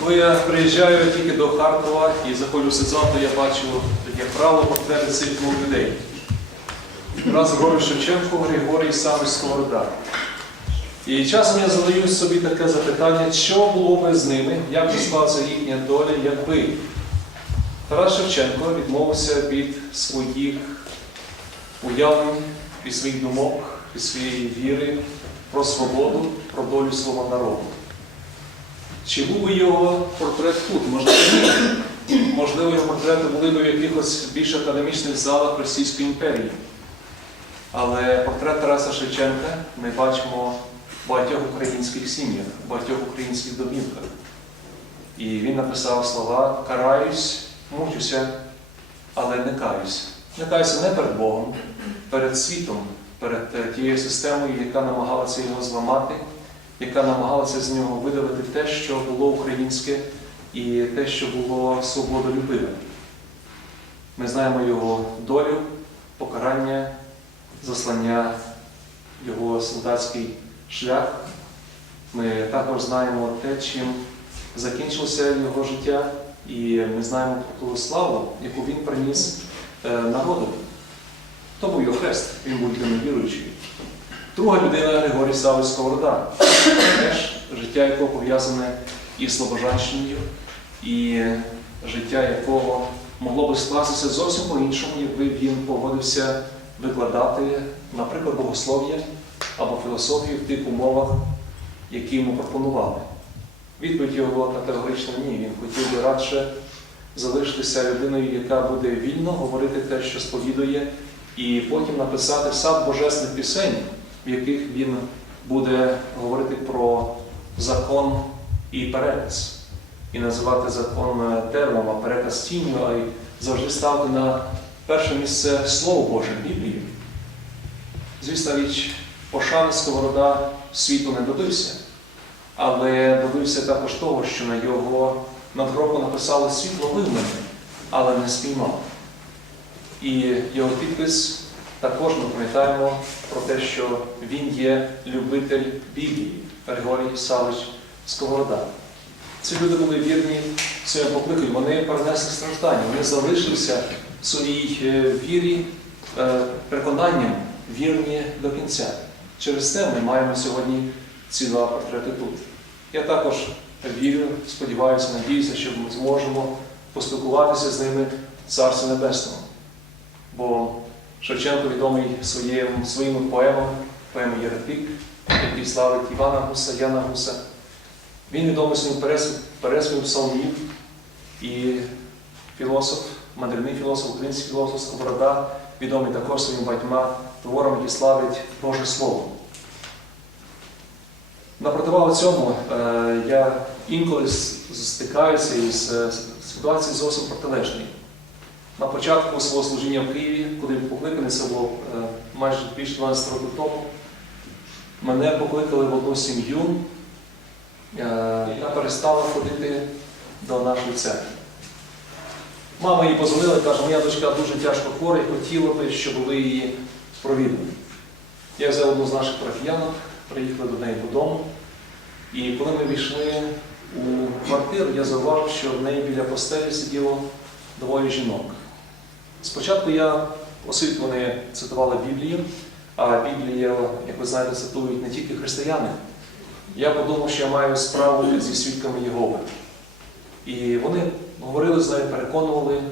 Коли я, приїжджаю тільки до Харкова і заходжу в сезон, то я бачу, як правило, портрети цих двох людей. Раз Григорій Шевченко, Григорій Савич Сковорода. І часом я задаю собі таке запитання, що було би з ними, як би склалася їхня доля, якби Тарас Шевченко відмовився від своїх уявлень, від своїх думок, від своєї віри про свободу, про долю свого народу. Чи був би його портрет тут? Можливо. Можливо, його портрети були б в якихось більш академічних залах Російської імперії. Але портрет Тараса Шевченка ми бачимо в багатьох українських сім'ях, в багатьох українських домівках. І він написав слова Караюсь, мучуся, але не каюсь. Не каюся не перед Богом, перед світом, перед тією системою, яка намагалася його зламати, яка намагалася з нього видавити те, що було українське, і те, що було свободолюбиве. Ми знаємо його долю, покарання, заслання, його солдатський шлях. Ми також знаємо те, чим закінчилося його життя, і ми знаємо про ту славу, яку він приніс е, народу. То був його хрест, він був віруючий. Друга людина Григорій Савич Сковорода, теж життя якого пов'язане із Слобожанщиною, і життя якого могло би скластися зовсім по-іншому, якби він погодився викладати, наприклад, богослов'я або філософію в тих умовах, які йому пропонували. Відповідь його категорично ні. Він хотів би радше залишитися людиною, яка буде вільно говорити те, що сповідує, і потім написати сад божественних пісень, в яких він буде говорити про закон і переказ. І називати закон е, термом, а переказ тінню, а й завжди ставити на перше місце Слово Боже Біблію. Звісна річ, пошани Сковорода світу не добився, але добився також того, що на його надгробку написали світло вимене, але не спіймав. І його підпис також ми пам'ятаємо про те, що він є любитель Біблії, Григорій Савич Сковорода. Ці люди були вірні своєму покликанню, вони перенесли страждання, вони залишилися в своїй е, вірі, е, переконанням вірні до кінця. Через це ми маємо сьогодні ці два портрети тут. Я також вірю, сподіваюся, надіюся, що ми зможемо поспілкуватися з ними в Царстві Небесному. Бо Шевченко відомий своїм, своїми поемами, поемою Єретик, який славить Івана Гуса, Яна Гуса. Він відомий своїм перес- пересвоєм псалмів і філософ, мандрівний філософ, український філософ Сковорода, відомий також своїми багатьма творами, які славить Боже Слово. На противагу цьому е, я інколи стикаюся із е, ситуацією зовсім протилежною. На початку свого служіння в Києві, він покликаний, це було е, майже більше 12 років тому, мене покликали в одну сім'ю, е, яка перестала ходити до нашої церкви. Мама їй позвонила і каже, моя дочка дуже тяжко хвора і хотіла би, щоб ви її провідали. Я взяв одну з наших парафіянок, приїхали до неї додому. І коли ми війшли у квартиру, я зауважив, що в неї біля постелі сиділо двоє жінок. Спочатку я, оскільки вони цитували Біблію, а Біблія, як ви знаєте, цитують не тільки християни, я подумав, що я маю справу зі свідками Єгови. І вони говорили з нею, переконували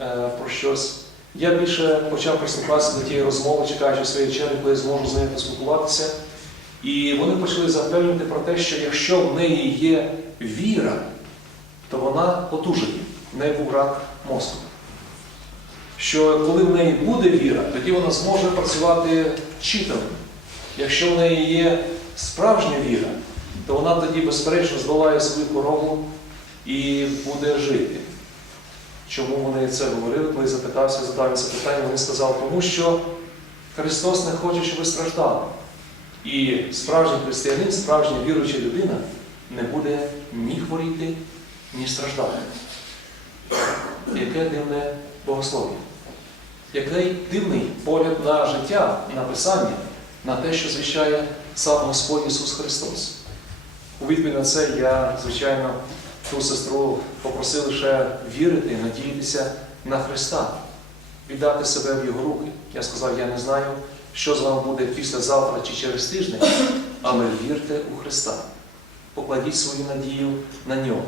е, про щось. Я більше почав прислухатися до тієї розмови, чекаючи своєї черги, коли я зможу з нею поспілкуватися. І вони почали запевнювати про те, що якщо в неї є віра, то вона потужить. В неї був рак мозку. Що коли в неї буде віра, тоді вона зможе працювати вчителем. Якщо в неї є справжня віра, то вона тоді, безперечно, здолає свою хворобу і буде жити. Чому вони це говорили, коли запитався, задав це питання, вони сказали, тому що Христос не хоче, щоб ви страждали. І справжній християнин, справжня віруюча людина не буде ні хворіти, ні страждати. Яке дивне богослов'я. Який дивний погляд на життя, на писання, на те, що звіщає сам Господь Ісус Христос. У відповідь на це я, звичайно, ту сестру попросив лише вірити, надіятися на Христа, віддати себе в Його руки. Я сказав, я не знаю, що з вами буде післязавтра чи через тиждень, але вірте у Христа. Покладіть свою надію на нього.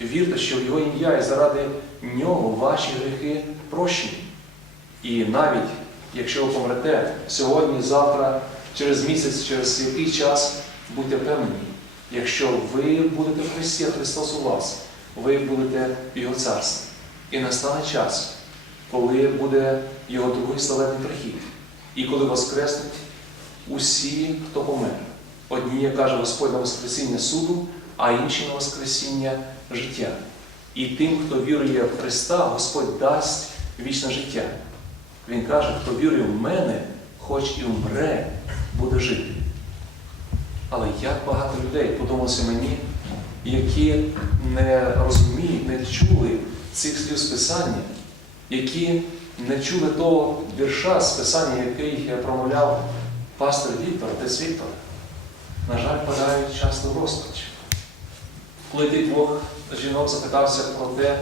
Вірте, що в Його ім'я і заради нього ваші гріхи прощені. І навіть якщо ви помрете сьогодні, завтра, через місяць, через який час, будьте впевнені, якщо ви будете в Христі, а Христос у вас, ви будете в Його царстві. І настане час, коли буде Його другий славетний прихід, і коли воскреснуть усі, хто помер. Одні, як каже Господь, на Воскресіння суду, а інші на Воскресіння життя. І тим, хто вірує в Христа, Господь дасть вічне життя. Він каже, хто вірує в мене, хоч і вмре, буде жити. Але як багато людей подумалося мені, які не розуміють, не чули цих слів з Писання, які не чули того вірша з Писання, який промовляв пастор Віктор, отець Віктор, на жаль, падають часто в розпач. Коли тих двох жінок запитався про те,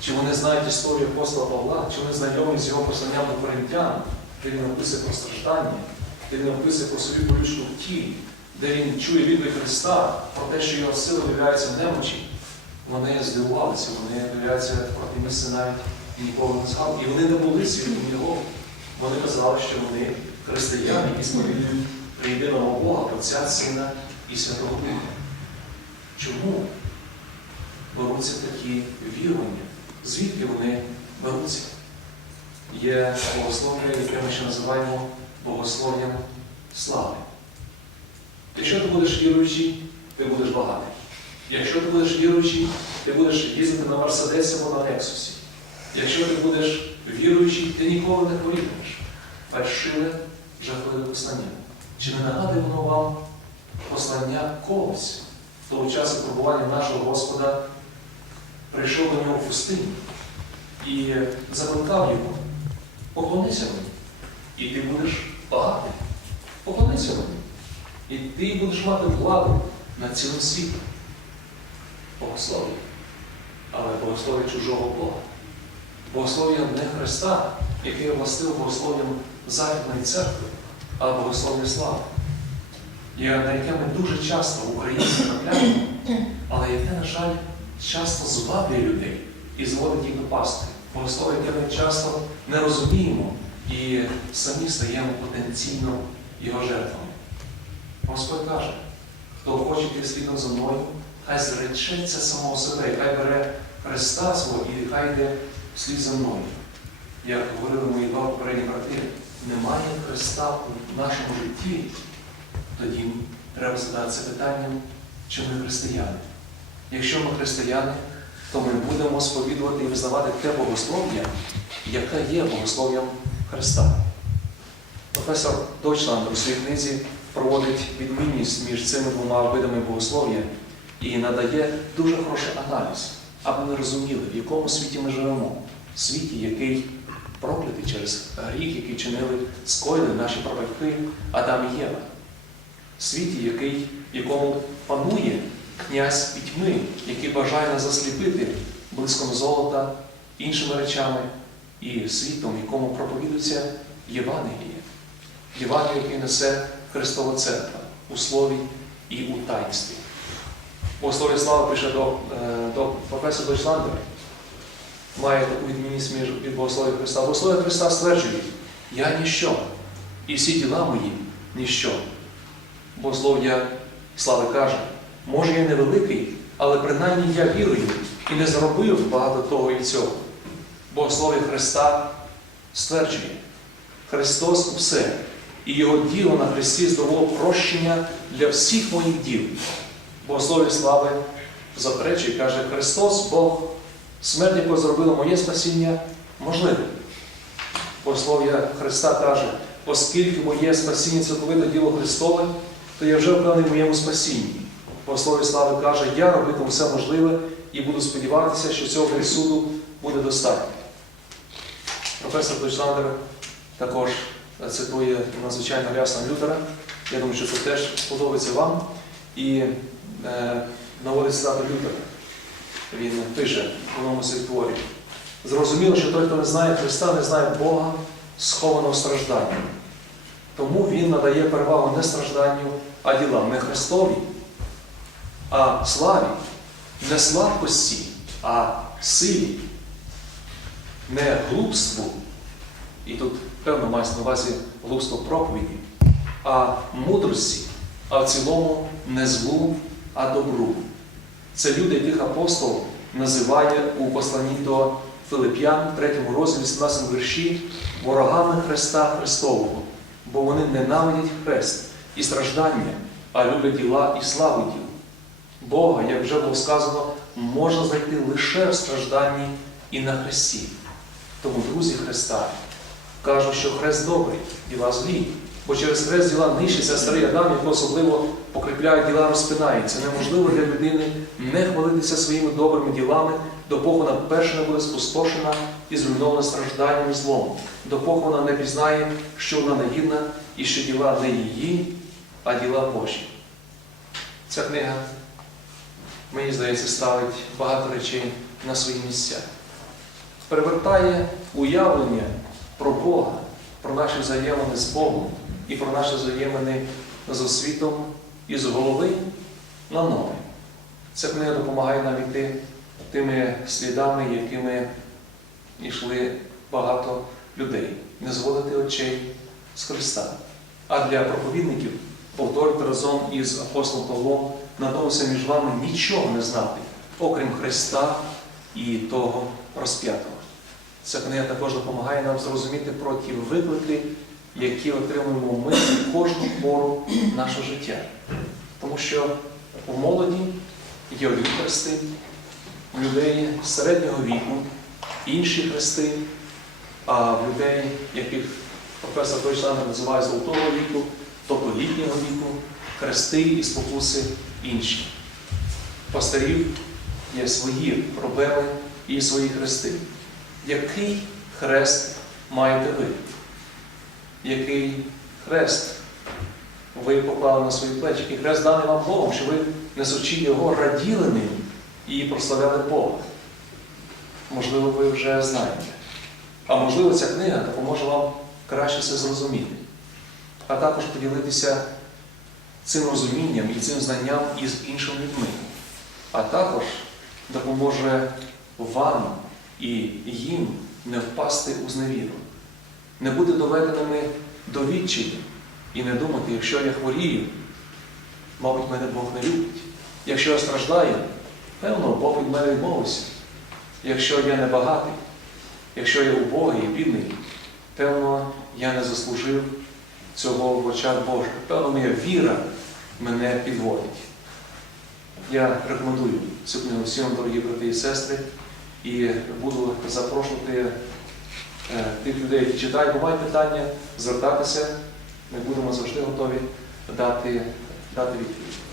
чи вони знають історію апостола Павла, чи вони знайомі з його посланням до коринтян, де він описує про страждання, де він описує про свою болючку в тілі, де він чує відповідь Христа про те, що його сила виявляється в немочі, вони здивувалися, вони виявляються про те місце навіть ніколи не згадували. І вони не були свідком його. Вони казали, що вони християни, які сповідують єдиного Бога, Отця, Сина і Святого Духа. Чому беруться такі вірування? Звідки вони беруться? Є богослов'я, яке ми ще називаємо богослов'ям слави. Якщо ти будеш віруючий, ти будеш багатий. Якщо ти будеш віруючий, ти будеш їздити на Мерседесі або на Лексусі. Якщо ти будеш віруючий, ти ніколи не хворітимеш. Фальшиве, жахливе послання. Чи не нагадує воно вам послання когось? Того часу пробування нашого Господа прийшов до нього в пустині і закликав його, поклонися мені, і ти будеш багатий. Поклонися мені. І ти будеш мати владу над цілим світом. Богослов'я. Але богослов'я чужого Бога. Богослов'я не Христа, який є властив богослов'ям Західної церкви, а богослов'я слави. І на яке ми дуже часто в Україні трапляємо, але яке, на жаль, часто зваблює людей і зводить їх до пастки. Богослов'я, яке ми часто не розуміємо і самі стаємо потенційно його жертвами. Господь каже, хто хоче йти слідом за мною, хай зречеться самого себе, хай бере Христа свого і хай йде слід за мною. Як говорили мої два попередні брати, немає Христа у нашому житті, тоді треба задатися питанням, чи ми християни. Якщо ми християни, то ми будемо сповідувати і визнавати те богослов'я, яке є богослов'ям Христа. Професор Дойчланд у своїй книзі проводить відмінність між цими двома видами богослов'я і надає дуже хороший аналіз, аби ми розуміли, в якому світі ми живемо. Світі, який проклятий через гріх, який чинили скоїли наші прабатьки Адам і Єва. Світі, який, в якому панує князь пітьми, який бажає нас засліпити блиском золота, іншими речами, і світом, якому проповідується Євангеліє. Євангеліє, яке несе Христова Церква у слові і у таїнстві. Богослов'я Слава пише до, е, до професора Дойчландера, має таку відмінність між від Богослов'я Христа. Богослов'я Христа стверджує, я ніщо, і всі діла мої ніщо. Богослов'я Слави каже, може я невеликий, але принаймні я вірую і не зробив багато того і цього. Богослов'я Христа стверджує, Христос усе, і Його діло на Христі здобуло прощення для всіх моїх діл. Богослов'я слави заперечує, каже, Христос, Бог, смерть, яку зробила моє спасіння, можливе. Богослов'я Христа каже, оскільки моє спасіння цілковите діло Христове, то я вже впевнений в моєму спасінні. Богослов'я слави каже, я робитиму все можливе і буду сподіватися, що цього присуду буде достатньо. Професор Дойчландер також цитує надзвичайно рясно Лютера. Я думаю, що це теж сподобається вам. І е, наводить цитату Лютера. Він пише в одному з творів. Зрозуміло, що той, хто не знає Христа, не знає Бога, схованого в стражданні. Тому він надає перевагу не стражданню, а ділам, не Христові, а славі, не слабкості, а силі, не глупству. І тут, певно, мається на увазі глупство проповіді, а мудрості, а в цілому не злу, а добру. Це люди, яких апостол називає у посланні до Филип'ян, 3 розділі, 17 вірші, ворогами Христа Христового, бо вони ненавидять Хрест і страждання, а люблять діла і славу діл. Бога, як вже було сказано, можна знайти лише в стражданні і на Христі. Тому друзі Христа кажуть, що Хрест добрий, діла злі. Бо через хрест діла нищиться старий Адам, якого особливо покріпляють діла розпинається. Неможливо для людини не хвалитися своїми добрими ділами, допоки вона перше не буде спустошена і зруйнована стражданням і злом, допоки вона не пізнає, що вона негідна і що діла не її, а діла Божі. Ця книга, мені здається, ставить багато речей на свої місця. Перевертає уявлення про Бога, про наші взаємини з Богом і про наші взаємини з освітом і з голови на ноги. Ця книга допомагає нам йти тими слідами, якими йшли багато людей, не зводити очей з Христа. А для проповідників повторювати разом із апостолом Павлом надовся між вами нічого не знати, окрім Христа і того розп'ятого. Ця книга також допомагає нам зрозуміти про ті виклики, які отримуємо ми в кожну пору нашого життя. Тому що у молоді є одні хрести, у людей середнього віку інші хрести, а в людей, яких професор Дойчландер називає золотого віку, тобто літнього віку, хрести і спокуси інші. Пастирів є свої проблеми і свої хрести. Який хрест маєте ви? Який хрест ви поклали на свої плечі? Який хрест даний вам Богом, що ви, несучи його, раділи ним і прославляли Бога? Можливо, ви вже знаєте. А можливо, ця книга допоможе вам краще це зрозуміти, а також поділитися цим розумінням і цим знанням із іншими людьми, а також допоможе вам і їм не впасти у зневіру, не бути доведеними до відчаю і не думати, якщо я хворію, мабуть, мене Бог не любить. Якщо я страждаю, певно, Бог від мене відмовився. Якщо я не багатий, якщо я убогий і бідний, певно, я не заслужив цього в очах Божих. Певно, моя віра мене підводить. Я рекомендую цю книгу всім, дорогі брати і сестри, і буду запрошувати е, тих людей, які читають, бо мають питання, звертатися. Ми будемо завжди готові дати, дати відповідь.